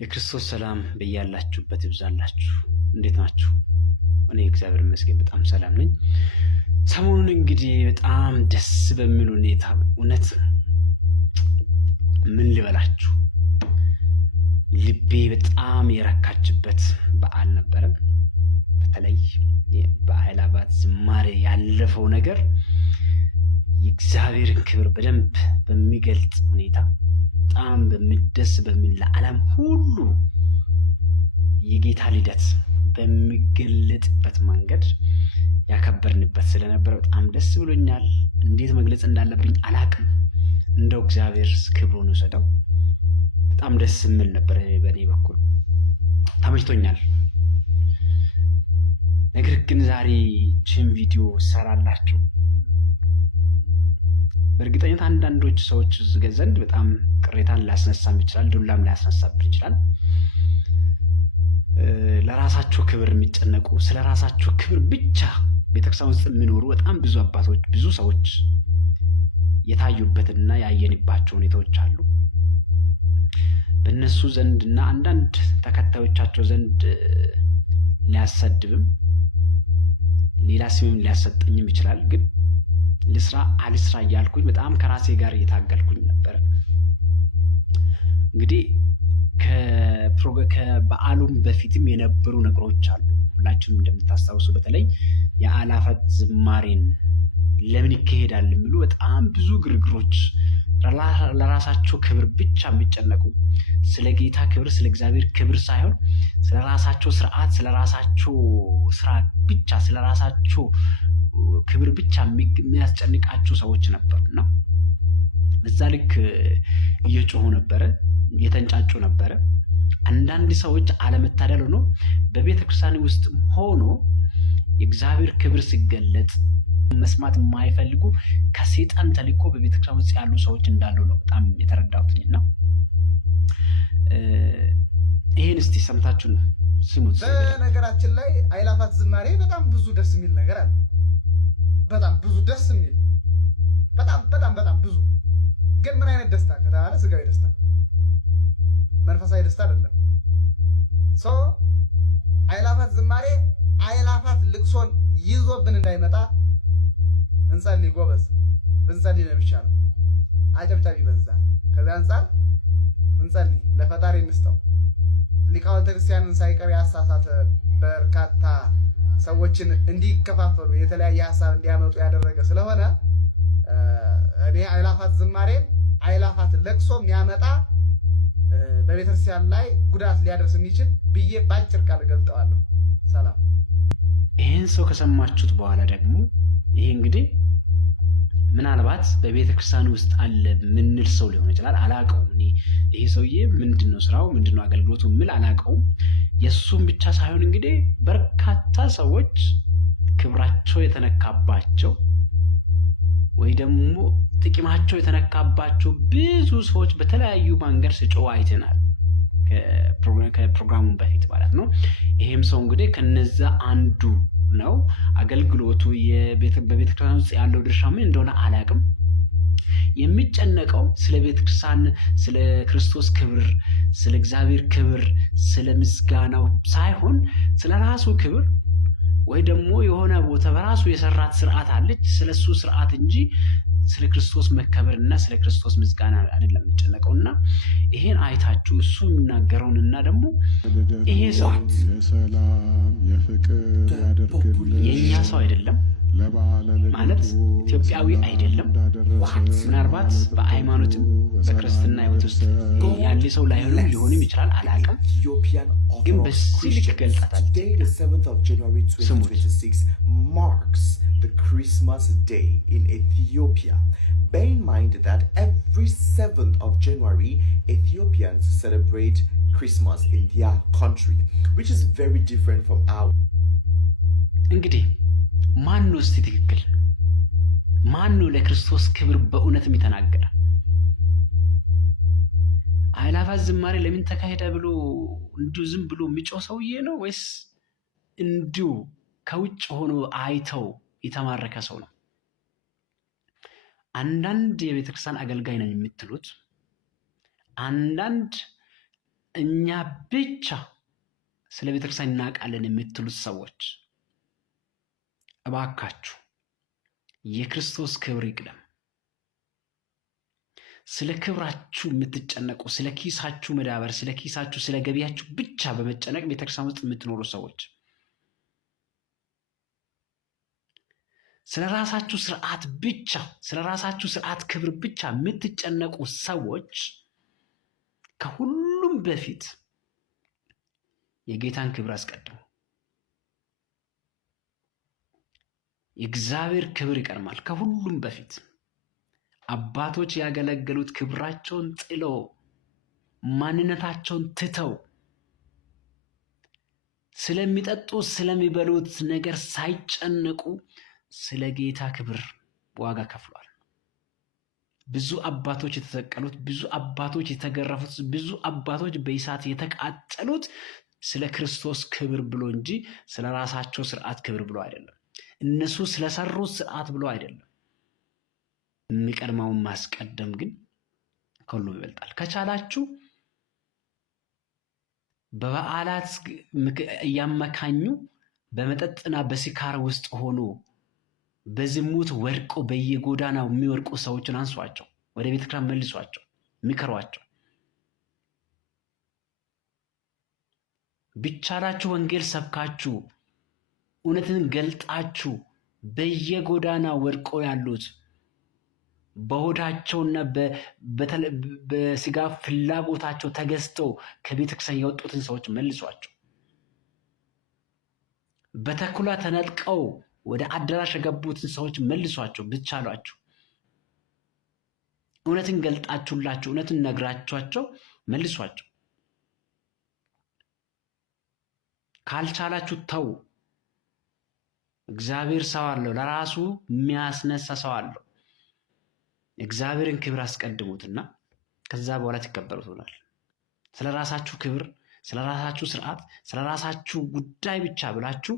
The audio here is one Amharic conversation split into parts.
የክርስቶስ ሰላም በያላችሁበት ይብዛላችሁ። እንዴት ናችሁ? እኔ እግዚአብሔር ይመስገን በጣም ሰላም ነኝ። ሰሞኑን እንግዲህ በጣም ደስ በሚል ሁኔታ እውነት ምን ልበላችሁ ልቤ በጣም የረካችበት በዓል ነበረ። በተለይ በአእላፋት ዝማሬ ያለፈው ነገር የእግዚአብሔርን ክብር በደንብ በሚገልጽ ሁኔታ በጣም በሚደስ በሚል ለዓለም ሁሉ የጌታ ልደት በሚገለጥበት መንገድ ያከበርንበት ስለነበረ በጣም ደስ ብሎኛል። እንዴት መግለጽ እንዳለብኝ አላቅም። እንደው እግዚአብሔር ክብሩን ይውሰደው። በጣም ደስ የሚል ነበር። በእኔ በኩል ተመችቶኛል። ነገር ግን ዛሬ ችን ቪዲዮ ሰራላችሁ በእርግጠኝነት አንዳንዶች ሰዎች ዘንድ በጣም ቅሬታን ሊያስነሳም ይችላል፣ ዱላም ሊያስነሳብን ይችላል። ለራሳቸው ክብር የሚጨነቁ ስለ ራሳቸው ክብር ብቻ ቤተክርስቲያን ውስጥ የሚኖሩ በጣም ብዙ አባቶች፣ ብዙ ሰዎች የታዩበትና ያየንባቸው ሁኔታዎች አሉ። በእነሱ ዘንድ እና አንዳንድ ተከታዮቻቸው ዘንድ ሊያሰድብም ሌላ ስምም ሊያሰጠኝም ይችላል። ግን ልስራ አልስራ እያልኩኝ በጣም ከራሴ ጋር እየታገልኩኝ ነበር። እንግዲህ ከበዓሉም በፊትም የነበሩ ነገሮች አሉ። ሁላችንም እንደምታስታውሱ በተለይ የአእላፋት ዝማሬን ለምን ይካሄዳል የሚሉ በጣም ብዙ ግርግሮች፣ ለራሳቸው ክብር ብቻ የሚጨነቁ ስለ ጌታ ክብር ስለ እግዚአብሔር ክብር ሳይሆን ስለ ራሳቸው ስርዓት ስለ ራሳቸው ስራ ብቻ ስለ ራሳቸው ክብር ብቻ የሚያስጨንቃቸው ሰዎች ነበሩና በዛ ልክ እየጮሁ ነበረ፣ እየተንጫጩ ነበረ። አንዳንድ ሰዎች አለመታደል ሆኖ በቤተክርስቲያን ውስጥ ሆኖ የእግዚአብሔር ክብር ሲገለጥ መስማት የማይፈልጉ ከሰይጣን ተልኮ በቤተክርስቲያን ውስጥ ያሉ ሰዎች እንዳሉ ነው በጣም የተረዳሁትና ይሄን እስቲ ሰምታችሁ ነው ስሙት። በነገራችን ላይ አእላፋት ዝማሬ በጣም ብዙ ደስ የሚል ነገር አለ። በጣም ብዙ ደስ የሚል በጣም ብዙ። ግን ምን አይነት ደስታ ከተባለ ስጋዊ ደስታ፣ መንፈሳዊ ደስታ አይደለም። አእላፋት ዝማሬ አእላፋት ልቅሶን ይዞብን እንዳይመጣ እንጸልይ ጎበዝ። ብንጸልይ ነው የሚሻለው። አጨብጫቢ በዛ። ከዛ አንፃር እንጸልይ፣ ለፈጣሪ እንስጠው። ሊቃውንተ ክርስቲያንን ሳይቀር ያሳሳተ በርካታ ሰዎችን እንዲከፋፈሉ የተለያየ ሀሳብ እንዲያመጡ ያደረገ ስለሆነ እኔ አእላፋት ዝማሬ አእላፋት ለቅሶ የሚያመጣ በቤተክርስቲያን ላይ ጉዳት ሊያደርስ የሚችል ብዬ ባጭር ቃል ገልጠዋለሁ። ሰላም። ይህን ሰው ከሰማችሁት በኋላ ደግሞ ይሄ እንግዲህ ምናልባት በቤተክርስቲያን ውስጥ አለ ምንል ሰው ሊሆን ይችላል። አላውቀውም። እኔ ይሄ ሰውዬ ምንድነው ስራው ምንድነው አገልግሎቱ ምን አላውቀውም። የሱም ብቻ ሳይሆን እንግዲህ በርካታ ሰዎች ክብራቸው የተነካባቸው ወይ ደግሞ ጥቅማቸው የተነካባቸው ብዙ ሰዎች በተለያዩ መንገድ ሲጮሁ አይተናል፣ ከፕሮግራሙን በፊት ማለት ነው። ይሄም ሰው እንግዲህ ከነዛ አንዱ ነው። አገልግሎቱ በቤተክርስቲያን ውስጥ ያለው ድርሻ ምን እንደሆነ አላውቅም። የሚጨነቀው ስለ ቤተክርስቲያን ስለ ክርስቶስ ክብር ስለ እግዚአብሔር ክብር ስለ ምስጋናው ሳይሆን ስለ ራሱ ክብር ወይ ደግሞ የሆነ ቦታ በራሱ የሰራት ስርዓት አለች ስለሱ ስርዓት እንጂ ስለ ክርስቶስ መከበርና ስለ ክርስቶስ ምስጋና አይደለም የሚጨነቀውና ይሄን አይታችሁ እሱ የሚናገረውንና ደግሞ ይሄ ሰው ሰላም የፍቅር ያደርግልኝ የኛ ሰው አይደለም ማለት ኢትዮጵያዊ አይደለም። ምናልባት በሃይማኖትም በክርስትና ህይወት ውስጥ ያለ ሰው ሊሆንም ይችላል፣ አላውቅም። ግን በዚህ ልክ ገልጣታል። ስሙት። The Christmas day in Ethiopia. Bear in mind that every 7th of January, Ethiopians celebrate Christmas in their country, which is very different from our. እንግዲህ ማን ነው እስቲ ትክክል? ማን ነው ለክርስቶስ ክብር በእውነትም የተናገረ? አእላፋት ዝማሬ ለምን ተካሄደ ብሎ እንዲሁ ዝም ብሎ የሚጮህ ሰውዬ ነው ወይስ እንዲሁ ከውጭ ሆኖ አይተው የተማረከ ሰው ነው? አንዳንድ የቤተክርስቲያን አገልጋይ ነን የምትሉት አንዳንድ እኛ ብቻ ስለ ቤተክርስቲያን እናውቃለን የምትሉት ሰዎች እባካችሁ የክርስቶስ ክብር ይቅደም። ስለ ክብራችሁ የምትጨነቁ፣ ስለ ኪሳችሁ መዳበር፣ ስለ ኪሳችሁ፣ ስለ ገቢያችሁ ብቻ በመጨነቅ ቤተክርስቲያን ውስጥ የምትኖሩ ሰዎች፣ ስለ ራሳችሁ ስርዓት ብቻ፣ ስለ ራሳችሁ ስርዓት ክብር ብቻ የምትጨነቁ ሰዎች ከሁሉም በፊት የጌታን ክብር አስቀድሙ። የእግዚአብሔር ክብር ይቀድማል ከሁሉም በፊት። አባቶች ያገለገሉት ክብራቸውን ጥለው ማንነታቸውን ትተው ስለሚጠጡ ስለሚበሉት ነገር ሳይጨነቁ ስለ ጌታ ክብር ዋጋ ከፍሏል። ብዙ አባቶች የተሰቀሉት፣ ብዙ አባቶች የተገረፉት፣ ብዙ አባቶች በእሳት የተቃጠሉት ስለ ክርስቶስ ክብር ብሎ እንጂ ስለ ራሳቸው ስርዓት ክብር ብሎ አይደለም። እነሱ ስለሰሩት ስርዓት ብሎ አይደለም። የሚቀድመውን ማስቀደም ግን ከሁሉም ይበልጣል። ከቻላችሁ በበዓላት እያመካኙ በመጠጥና በስካር ውስጥ ሆኖ በዝሙት ወድቆ በየጎዳናው የሚወርቁ ሰዎችን አንሷቸው፣ ወደ ቤተክርስቲያን መልሷቸው፣ ምከሯቸው። ቢቻላችሁ ወንጌል ሰብካችሁ እውነትን ገልጣችሁ በየጎዳና ወድቆ ያሉት በሆዳቸውና በስጋ ፍላጎታቸው ተገዝተው ከቤተክርስቲያን የወጡትን ሰዎች መልሷቸው። በተኩላ ተነጥቀው ወደ አዳራሽ የገቡትን ሰዎች መልሷቸው ብቻሏቸው። እውነትን ገልጣችሁላቸው፣ እውነትን ነግራችኋቸው መልሷቸው። ካልቻላችሁ ተው። እግዚአብሔር ሰው አለው፣ ለራሱ የሚያስነሳ ሰው አለው። እግዚአብሔርን ክብር አስቀድሙትና ከዛ በኋላ ትከበሩታል። ስለ ራሳችሁ ክብር፣ ስለ ራሳችሁ ስርዓት፣ ስለ ራሳችሁ ጉዳይ ብቻ ብላችሁ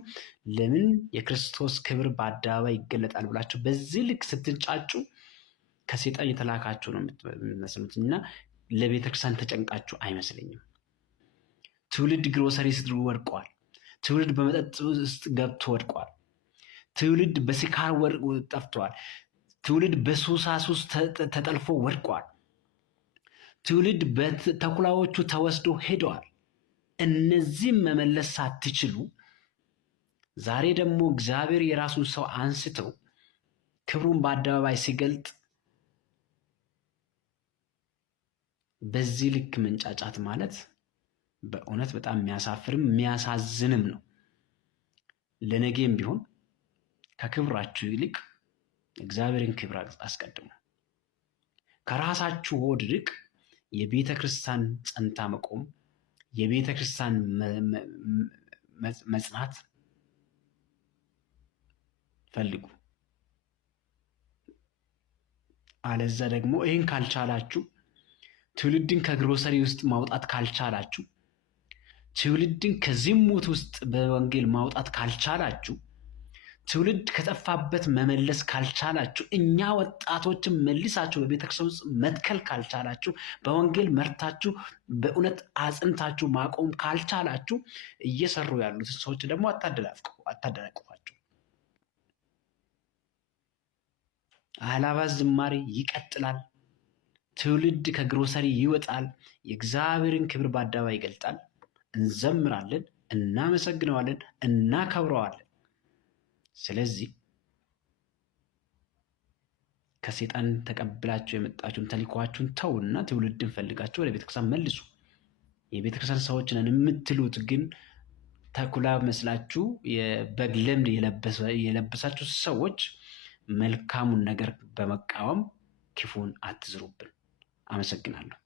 ለምን የክርስቶስ ክብር በአደባባይ ይገለጣል ብላችሁ በዚህ ልክ ስትንጫጩ ከሴጣን የተላካችሁ ነው የምትመስሉት እና ለቤተክርስቲያን ተጨንቃችሁ አይመስለኝም። ትውልድ ግሮሰሪ ውስጥ ወድቋል። ትውልድ በመጠጥ ውስጥ ገብቶ ወድቋል። ትውልድ በስካር ጠፍቷል። ትውልድ በሱሳሱስ ተጠልፎ ወድቋል። ትውልድ በተኩላዎቹ ተወስዶ ሄደዋል። እነዚህም መመለስ ሳትችሉ ዛሬ ደግሞ እግዚአብሔር የራሱን ሰው አንስተው ክብሩን በአደባባይ ሲገልጥ በዚህ ልክ መንጫጫት ማለት በእውነት በጣም የሚያሳፍርም የሚያሳዝንም ነው። ለነገም ቢሆን ከክብራችሁ ይልቅ እግዚአብሔርን ክብር አስቀድሙ። ከራሳችሁ ሆድ ይልቅ የቤተ ክርስቲያን ጸንታ መቆም፣ የቤተ ክርስቲያን መጽናት ፈልጉ። አለዛ ደግሞ ይህን ካልቻላችሁ፣ ትውልድን ከግሮሰሪ ውስጥ ማውጣት ካልቻላችሁ፣ ትውልድን ከዝሙት ውስጥ በወንጌል ማውጣት ካልቻላችሁ፣ ትውልድ ከጠፋበት መመለስ ካልቻላችሁ፣ እኛ ወጣቶችን መልሳችሁ በቤተክርስቲያን ውስጥ መትከል ካልቻላችሁ፣ በወንጌል መርታችሁ በእውነት አጽንታችሁ ማቆም ካልቻላችሁ፣ እየሰሩ ያሉትን ሰዎች ደግሞ አታደናቅፏቸው። አእላፋት ዝማሬ ይቀጥላል። ትውልድ ከግሮሰሪ ይወጣል። የእግዚአብሔርን ክብር በአደባባይ ይገልጣል። እንዘምራለን፣ እናመሰግነዋለን፣ እናከብረዋለን። ስለዚህ ከሴጣን ተቀብላችሁ የመጣችሁን ተልእኮአችሁን ተውና ትውልድን ፈልጋችሁ ወደ ቤተክርስቲያን መልሱ። የቤተክርስቲያን ሰዎች ነን የምትሉት ግን ተኩላ መስላችሁ የበግ ለምድ የለበሳችሁ ሰዎች መልካሙን ነገር በመቃወም ክፉን አትዝሩብን። አመሰግናለሁ።